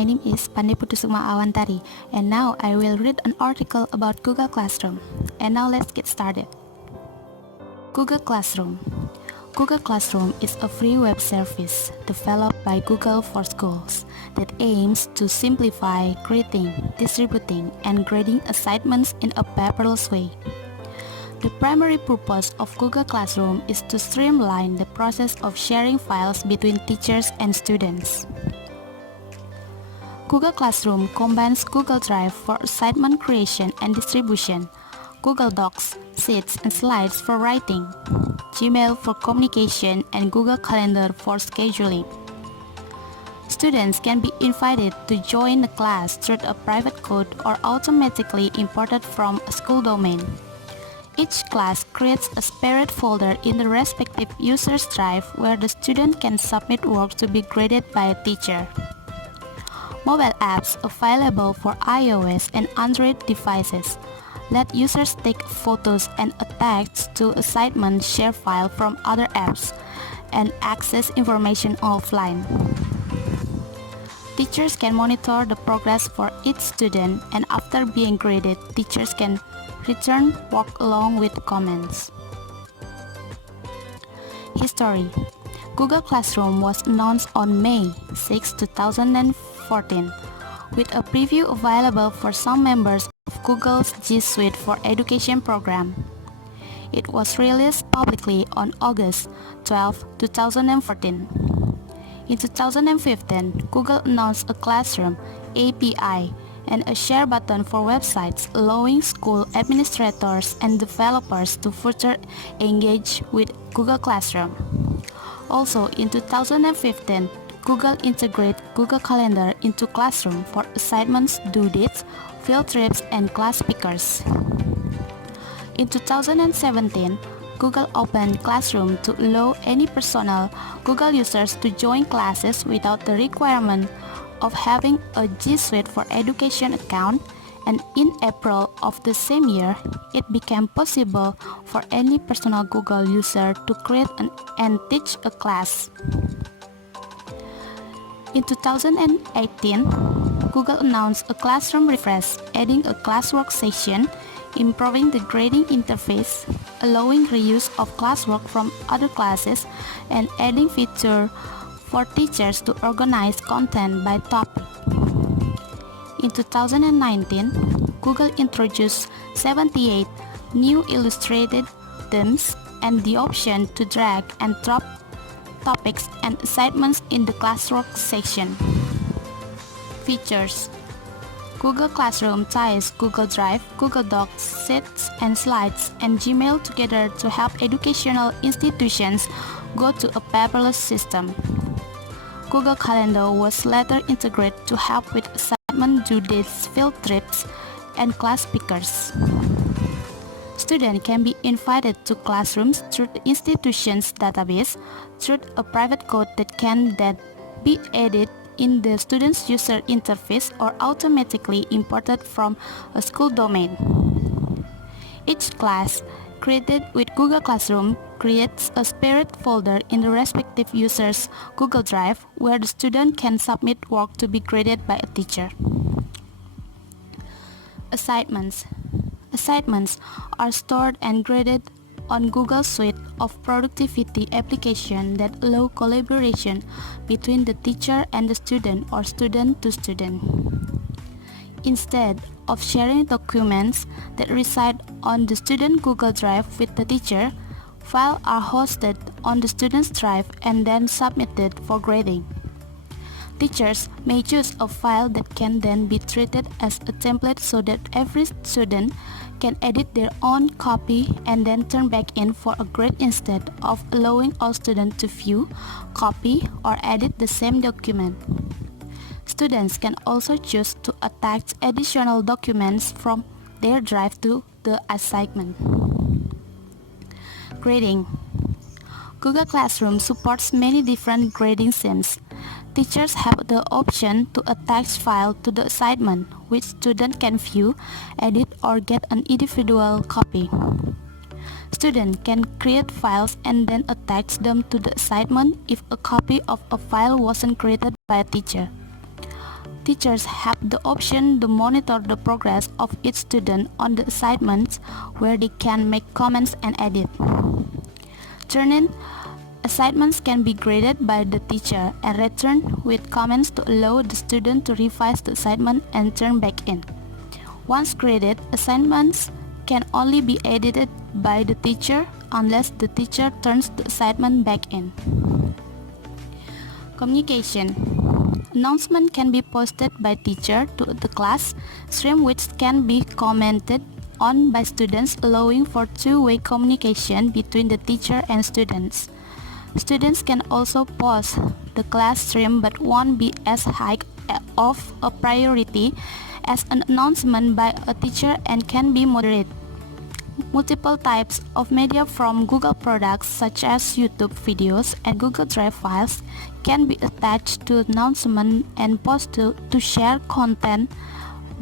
my name is Pandiputusukma Awantari, and now I will read an article about Google Classroom. And now let's get started. Google Classroom. Google Classroom is a free web service developed by Google for Schools that aims to simplify creating, distributing, and grading assignments in a paperless way. The primary purpose of Google Classroom is to streamline the process of sharing files between teachers and students. Google Classroom combines Google Drive for assignment creation and distribution, Google Docs, Sheets and Slides for writing, Gmail for communication, and Google Calendar for scheduling. Students can be invited to join the class through a private code or automatically imported from a school domain. Each class creates a separate folder in the respective user's drive where the student can submit work to be graded by a teacher. Mobile apps available for iOS and Android devices let users take photos and attach to assignment share file from other apps and access information offline. Teachers can monitor the progress for each student, and after being graded, teachers can return work along with comments. History. Google Classroom was announced on May 6, 2014, with a preview available for some members of Google's G Suite for Education program. It was released publicly on August 12, 2014. In 2015, Google announced a Classroom API and a share button for websites, allowing school administrators and developers to further engage with Google Classroom. Also, in 2015, Google integrated Google Calendar into Classroom for assignments, due dates, field trips, and class speakers. In 2017, Google opened Classroom to allow any personal Google users to join classes without the requirement of having a G Suite for Education account, and in April of the same year, it became possible for any personal Google user to create and teach a class. In 2018, Google announced a Classroom refresh, adding a classwork section, improving the grading interface, allowing reuse of classwork from other classes, and adding features for teachers to organize content by topic. In 2019, Google introduced 78 new illustrated themes and the option to drag and drop topics and assignments in the classwork section. Features. Google Classroom ties Google Drive, Google Docs, Sheets and Slides, and Gmail together to help educational institutions go to a paperless system. Google Calendar was later integrated to help with assignment due dates, field trips, and class speakers. Students can be invited to classrooms through the institution's database through a private code that can then be added in the student's user interface or automatically imported from a school domain. Each class created with Google Classroom creates a separate folder in the respective user's Google Drive where the student can submit work to be graded by a teacher. Assignments. Assignments are stored and graded on Google's suite of productivity applications that allow collaboration between the teacher and the student or student to student. Instead of sharing documents that reside on the student Google Drive with the teacher, files are hosted on the student's drive and then submitted for grading. Teachers may choose a file that can then be treated as a template so that every student can edit their own copy and then turn back in for a grade instead of allowing all students to view, copy, or edit the same document. Students can also choose to attach additional documents from their drive to the assignment. Grading. Google Classroom supports many different grading schemes. Teachers have the option to attach files to the assignment, which students can view, edit, or get an individual copy. Students can create files and then attach them to the assignment if a copy of a file wasn't created by a teacher. teachers have the option to monitor the progress of each student on the assignments, where they can make comments and edit. Turn-in assignments can be graded by the teacher and returned with comments to allow the student to revise the assignment and turn back in. Once graded, assignments can only be edited by the teacher unless the teacher turns the assignment back in. Communication. Announcement can be posted by teacher to the class stream, which can be commented on by students, allowing for two-way communication between the teacher and students. Students can also post the class stream but won't be as high of a priority as an announcement by a teacher and can be moderate. Multiple types of media from Google products such as YouTube videos and Google Drive files can be attached to announcement and posted to share content.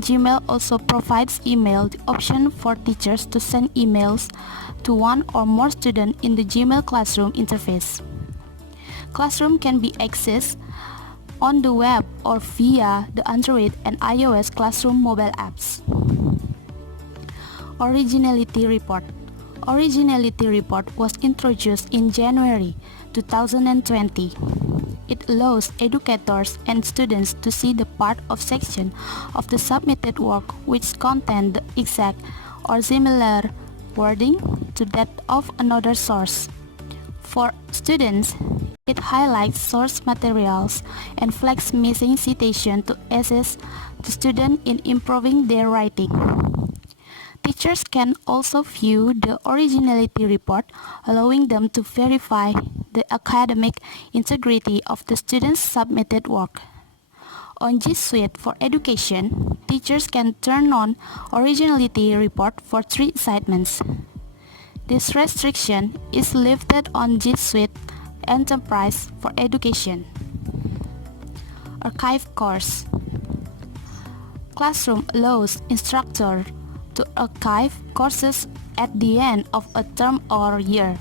Gmail also provides email the option for teachers to send emails to one or more students in the Gmail Classroom interface. Classroom can be accessed on the web or via the Android and iOS Classroom mobile apps. Originality Report. Originality Report was introduced in January 2020. It allows educators and students to see the part of section of the submitted work which contain the exact or similar wording to that of another source. For students, it highlights source materials and flags missing citation to assist the student in improving their writing. Teachers can also view the Originality Report, allowing them to verify the academic integrity of the students' submitted work. On G Suite for Education, teachers can turn on Originality Report for 3 assignments. This restriction is lifted on G Suite Enterprise for Education. Archive course. Classroom allows instructors to archive courses at the end of a term or year.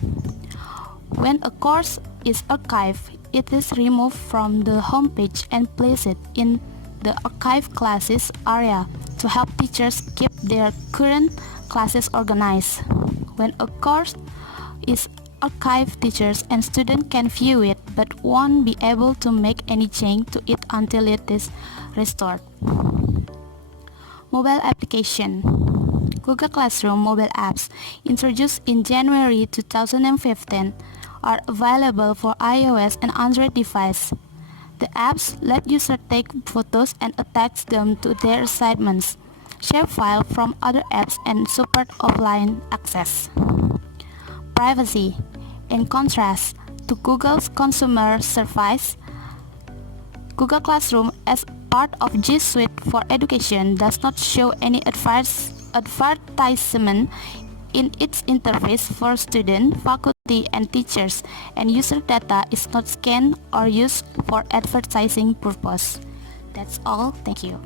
When a course is archived, it is removed from the homepage and placed in the Archive Classes area to help teachers keep their current classes organized. When a course is archived, teachers and students can view it but won't be able to make any change to it until it is restored. Mobile application. Google Classroom mobile apps introduced in January 2015 are available for iOS and Android devices. The apps let users take photos and attach them to their assignments, share files from other apps, and support offline access. Privacy. In contrast to Google's consumer service, Google Classroom as part of G Suite for Education does not show any advertisement in its interface for students, faculty, and teachers, and user data is not scanned or used for advertising purposes. That's all. Thank you.